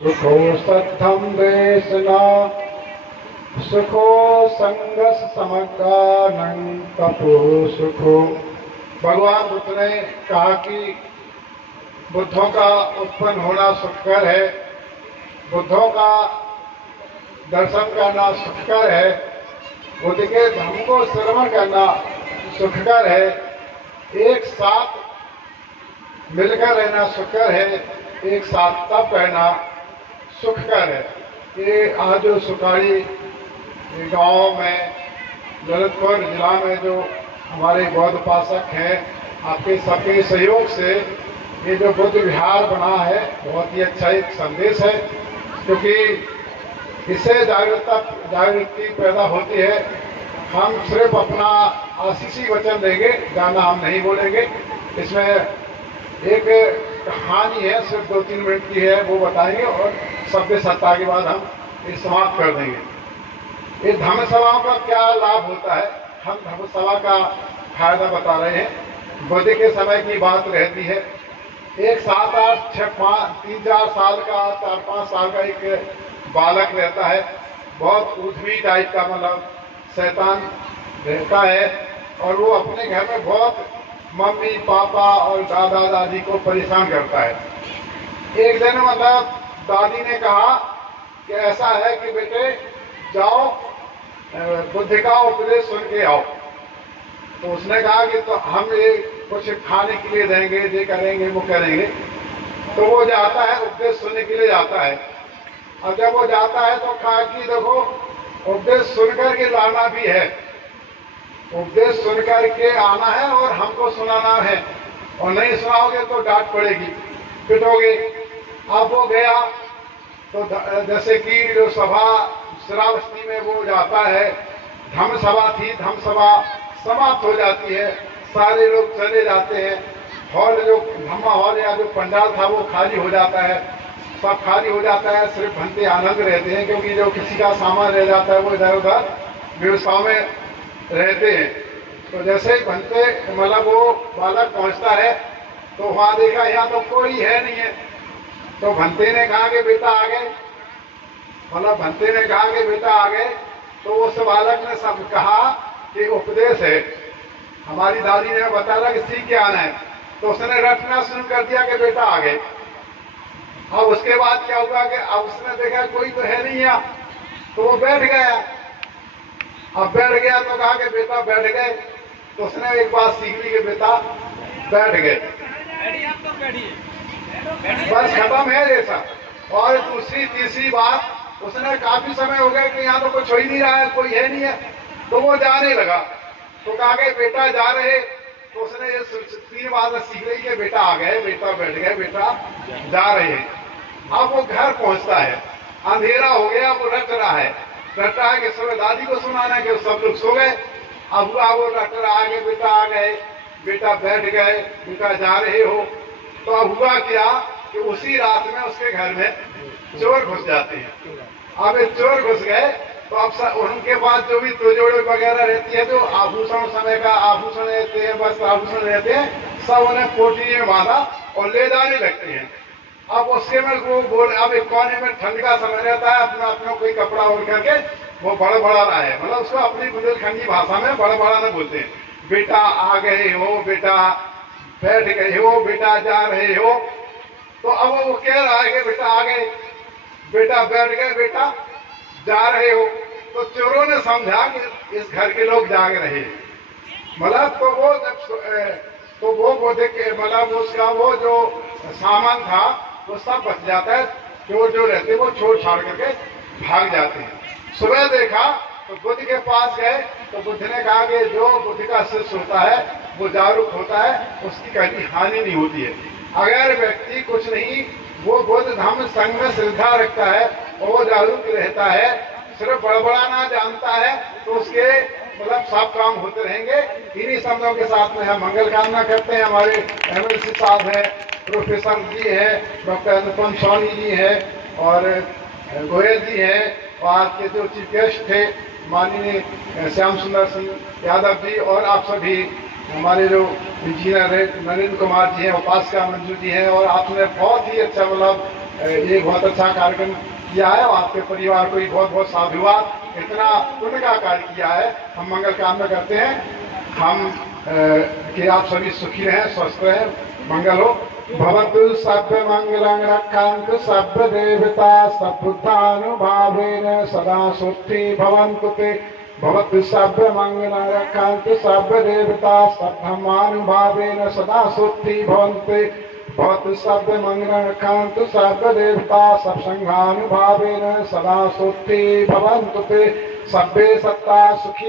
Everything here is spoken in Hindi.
सुखो सद्धम देशना सुखो संगस समकानं तपो सुखो। भगवान बुद्ध ने कहा कि बुद्धों का उत्पन्न होना सुखकर है, बुद्धों का दर्शन करना सुखकर है, बुद्ध के धर्म को श्रवण करना सुखकर है, एक साथ मिलकर रहना सुखकर है, एक साथ तप करना सुखकर है। ये आज जो सुखाड़ी गांव में ललितपुर जिला में जो हमारे बौद्ध उपासक हैं, आपके सबके सहयोग से ये जो बुद्ध विहार बना है, बहुत ही अच्छा एक संदेश है, क्योंकि इससे जागृति पैदा होती है। हम सिर्फ अपना आशीषी वचन देंगे, गाना हम नहीं बोलेंगे। इसमें एक कहानी है, सिर्फ 2-3 मिनट की है, वो बताएंगे और सभ्य सत्ता के बाद हम ये समाप्त कर देंगे। ये धर्म सभाओं का क्या लाभ होता है, हम धर्म सभा का फायदा बता रहे हैं। बुद्ध के समय की बात रहती है, एक 7-8, 3-4 साल का, 4-5 साल का एक बालक रहता है, बहुत उद्यमी टाइप का, मतलब शैतान रहता है, और वो अपने घर में बहुत मम्मी पापा और दादा दादी को परेशान करता है। एक दिन मतलब दादी ने कहा कि ऐसा है कि बेटे जाओ बुद्ध का उपदेश सुन के आओ। तो उसने कहा कि तो हम ये कुछ खाने के लिए देंगे, ये करेंगे वो करेंगे। तो वो जाता है, उपदेश सुनने के लिए जाता है। और जब वो जाता है तो कहा कि देखो उपदेश सुनकर के लाना भी है, उपदेश सुनकर के आना है और हमको सुनाना है, और नहीं सुनाओगे तो डांट पड़ेगी, पिटोगे। अब वो गया तो जैसे कि जो सभा श्रावस्ती में वो जाता है, धम्म सभा थी, धम्म सभा समाप्त हो जाती है, सारे लोग चले जाते हैं, हॉल जो धम्मा हॉल या जो पंडाल था वो खाली हो जाता है, सब खाली हो जाता है, सिर्फ भंते आनंद रहते हैं, क्योंकि जो किसी का सामान रह जाता है वो इधर उधर व्यवस्था में रहते हैं। तो जैसे ही भंते मतलब वो बालक पहुंचता है तो वहां देखा यहाँ तो कोई है नहीं है। तो भंते ने कहा कि बेटा आ गए, मतलब भंते ने कहा कि बेटा आ गए। तो उस बालक ने सब कहा कि उपदेश है, हमारी दादी ने बताया कि सीख के आना है। तो उसने रटना शुरू कर दिया कि बेटा आ गए। अब उसके बाद क्या हुआ कि अब उसने देखा कोई तो है नहीं यहाँ, तो वो बैठ गया। अब बैठ गया तो कहा कि बेटा बैठ गए। तो उसने एक बात सीख ली कि बेटा बैठ गए, बस खत्म है जैसा। और दूसरी तीसरी बात, उसने काफी समय हो गया कि यहाँ तो कुछ हो ही नहीं रहा है, कोई है नहीं है। तो वो जाने लगा, तो कहा कि बेटा जा रहे। तो उसने ये 3 बातें सीख ली कि बेटा आ गए, बेटा बैठ गए, बेटा जा रहे हैं। अब वो घर पहुंचता है, अंधेरा हो गया, वो रट रहा है कि सुबह दादी को सुनाना है कि सब लोग सो गए। अब हुआ वो रट रहा है, बेटा आ गए, बेटा बैठ गए, बेटा जा रहे हो। तो अब हुआ क्या कि उसी रात में उसके घर में चोर घुस जाते हैं। अब ये चोर घुस गए तो अब उनके पास जो भी तिजोरी वगैरह रहती है, जो आभूषण, समय का आभूषण रहते हैं, बस आभूषण रहते हैं, सब उन्हें पोटली में बांधा और ले जाने लगते हैं। अब उसके में वो बोल, अब एक कोने में ठंड का समय रहता है, अपना कोई कपड़ा ओढ़ करके वो बड़बड़ा रहा है, मतलब उसको अपनी बुंदेलखंडी भाषा में बड़बड़ाना बोलते हैं। बेटा आ गए हो, बेटा बैठ गए हो, बेटा जा रहे हो। तो अब वो कह रहा है कि बेटा आ गए, बेटा बैठ गए, बेटा जा रहे हो। तो चोरों ने समझा कि इस घर के लोग जाग रहे, मतलब तो वो जब तो वो मतलब उसका वो जो सामान था वो सब बच जाता है, चोर जो रहते वो छोड़ छाड़ करके भाग जाते हैं। सुबह देखा तो बुद्ध के पास गए, तो बुद्ध ने कहा कि जो बुद्ध का शिष्य होता है वो जागरूक होता है, उसकी कभी हानि नहीं होती है। अगर व्यक्ति कुछ नहीं, वो बुद्ध धम्म संग में श्रद्धा रखता है और वो जागरूक रहता है, सिर्फ बड़बड़ाना जानता है, तो उसके मतलब सब काम होते रहेंगे। इन्हीं शब्दों के साथ में हम मंगल कामना करते हैं। हमारे MLC साहब हैं, प्रोफेसर जी हैं, डॉक्टर अनुपम सोनी जी हैं, और गोयल जी हैं, और आपके जो चीफ गेस्ट थे माननीय श्याम सुंदर सिंह यादव जी, और आप सभी हमारे जो इंजीनियर है नरेंद्र कुमार जी हैं, उपासका मंजू जी हैं, और आपने बहुत ही अच्छा मतलब एक बहुत अच्छा कार्यक्रम किया है और आपके परिवार को भी बहुत बहुत साधुवाद। इतना पुण्य का कार्य किया है, हम मंगल कामना करते हैं हम कि आप सभी सुखी रहें, स्वस्थ रहें, मंगल हो। भवतु सर्व मंगलं रक्षन्तु सर्व देवता सद्बुद्धानुभावेन सदा सुखी भवन्तु ते। भवतु सर्व मंगलं रक्षन्तु सर्व देवता सद्धर्मानुभावेन सदा सुखी भवन्तु ते। भवतु सर्व मंगलं रक्षन्तु सर्व देवता सत्संगानुभावेन सदा सुखी भवन्तु ते। सर्वे सत्ता सुखी